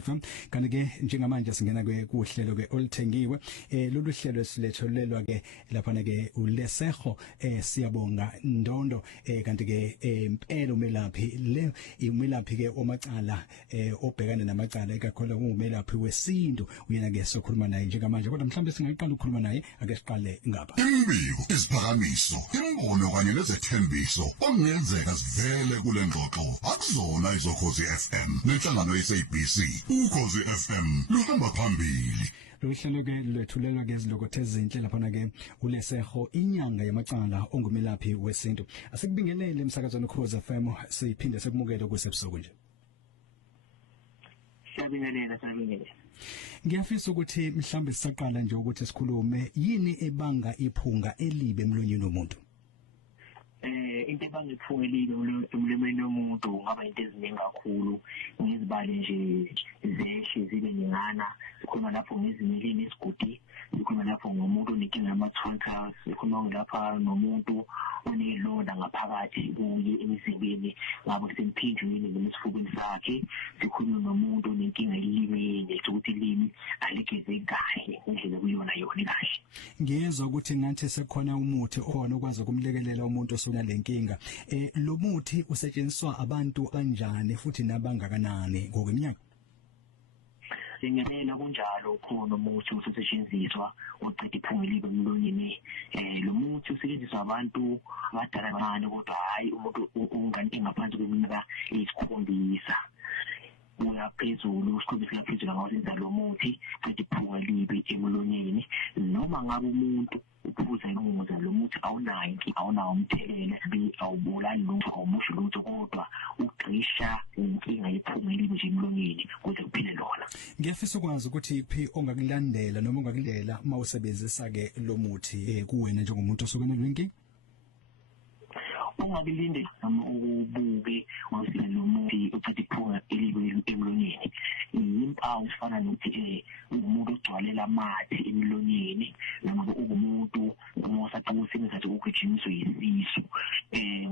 Ukhozi FM kanti ke njengamanje singena kuhlelo ke oluthengiwe lolu hlelo siletholelwa ke lapha ke uLeseho siyabonga Ndondo kanti ke impela umelaphi le umelaphi ke omacala obhekana namacala ekakhulu ungumelaphi wesintu uyena ke sokhuluma naye njengamanje kodwa mhlawumbe singayiqala ukukhuluma naye ake siqale ngapha Imbiko isiphakamiso imbono kanye nezethembiso okungenzeka sivele kule ngxoxo akuzona izokhozi FM nenhlangano yeSABC Ukhozi FM luhamba phambili Luhlelo ke lwethulelwa ke izilokothe ezinhle lapha ke uLeseho inyanga yamacala ongumelaphi wesintu asikubingelele emsakazweni Ukhozi FM siphinde sekumukele kusebusuku nje Siyabingelela Ngiyafisa ukuthi mhlambe sisaqala nje ukuthi sikhulume yini ebanga iphunga elibe emlonyeni womuntu into ebanga iphunga elibe emlonyeni womuntu ngaba into eziningi kakhulu ngizibale nje zeshe zibe ningana sikhona lapho ngizimilini isigudi sikhona lapho ngomuntu onenkinga yamathonka sikhona lapha nomuntu onelonda ngaphakathi kuye emzimbeni ngabe semphinjweni nesifubeni sakhe sikhona nomuntu onenkinga yelimini ukuthi ilimi aligeze kahle indlela kuyona kahle ngiyezwa ukuthi ngathi sekhona umuthi okhona ukwazi ukumlekelela umuntu osunalelenkinga lo muthi usetshenziswa abantu kanjani futhi nabangakanani ngokweminyaka Ngiyela kunjalo khona umuthi usetshenziswa uqeda iphunga elibe emlonyeni lo muthi usetshenziswa abantu abadala abancane kodwa hayi umuntu ongani engaphansi kweminyaka eyisikhombisa uyaphezulu usikhombisa phezulu ngawenza lo muthi uqeda iphunga elibe emlonyeni noma ngabe umuntu uphuza ingoza lo muthi awunawo umthelela awubulali lutho awumusho lutho kodwa ugcisha inkinga yephunga elibe nje emlonyeni kuze kuphile lona ngiyafisa ukwazi ukuthi phi ongakulandela noma ongakulela mawusebenzisa ke lo muthi kuwena njengomuntu osokene lenkinga ungabilinde ubuke wasile lo muthi uqeda iphunga elibe emlonyeni impawu ufana nokuthi umuntu ogcwalela amathe emlonyeni noma umuntu omusaqala usebenza ukujimiswa yisisu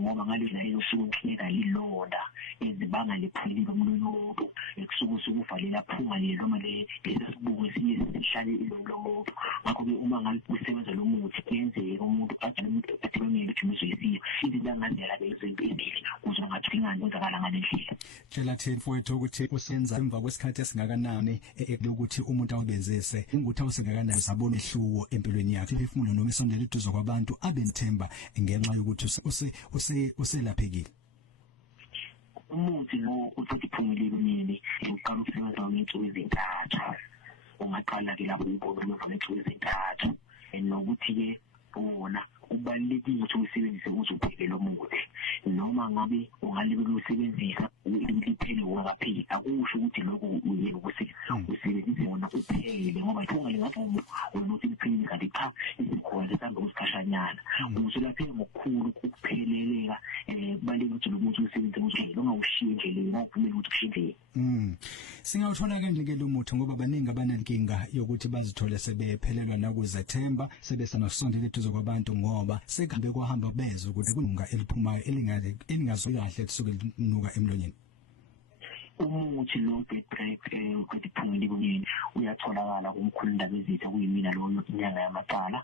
ngoba ngalena eyosuku ukheka lilonda ezibanga lephulile emlonyeni womuntu ekusuka uvalela phunga le noma lesisibuko esinye sihlale izolomuntu ngakho ke uma ngabe usebenza lo muthi kuyenzeka umuntu adibane nokujimiswa yisisu izinto ngazela bezempilile kuze ngathi ngani kwenzakala ngalendlela tshela thina mfowethu ukuthi usenza emva kwesikhathi esingakanani ukuthi umuntu awubenzise ukuthi awusengakanani sabona ihluko empilweni yakhe iphefumulo noma isondele eduze kwabantu abenthemba ngenxa yokuthi uselaphekile umuthi lo uqeda iphunga elibe uqala ukusebenza ngensuku ezintathu ungaqala ke lapho ubona ngensuku ezintathu nokuthi ke wona kubalulekile ukuthi usebenzise uzopheke lo muthi noma ngabe ungalibeka usebenzisa liphele ungapheli akusho ukuthi lokho uye usebenzise wona uphele ngoba iphunga lingavuma ukuthi liphele kanti cha isikhona sihamba usikhashanyana usulaphela ngokukhulu ukupheleleka kubalulekile ukuthi lo muthi usebenzise uzophele ungawushiye endleleni ngokuvumela ukuthi ushiye singawuthola kanjenge lo muthi ngoba baningi abanenkinga yokuthi bazithole sebephelelwa nakuzethemba sebesanasondela eduze kwabantu ngoba sekuhambe kwahamba bezwe ukuthi kununga eliphumayo elingazwe kahle lisuke linuka emlonyeni umuthi lo break uqeda iphunga elibe uyatholakala kumkhulu indaba ezitha kuyimina lo inyanga yamacala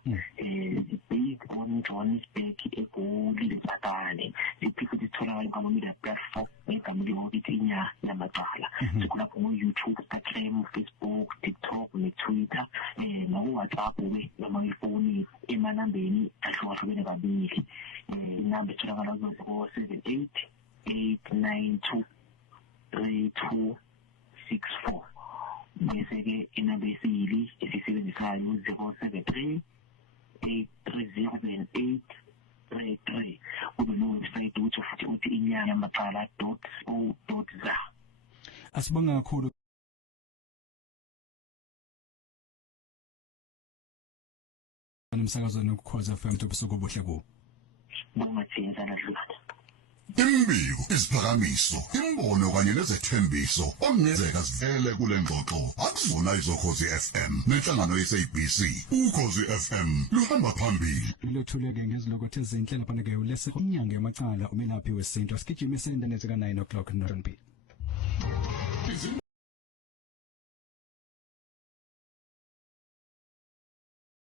based on Johannesburg eGoli leSakane iphiko litholakala kuma media platform egama lokuthi inyanga yamacala sikhulapho ku YouTube, Instagram, Facebook, TikTok neTwitter naku-WhatsApp noma ifoni emanambeni ahlukahlukene kabili inamba etholakala ku-78 892 3264 bese ke inamba esiyili esisebenzisayo 073 8307833 kube no-website futhi inyanga yamacala.co.za asibonga kakhulu nomsakazweni Ukhozi FM ubusuku obuhle kuwo bonga thina nadlula Imbiko isiphakamiso imbono kanye nezethembiso okungenzeka sivele kule ngxoxo akuzona izokhozi FM nenhlangano yeSABC Ukhozi FM luhamba phambili lothuleke ngezilokothe ezinhle lapha ke uLeseho inyanga yamacala umelaphi wesintu asigijima esendane zika 9 o'clock no-RNB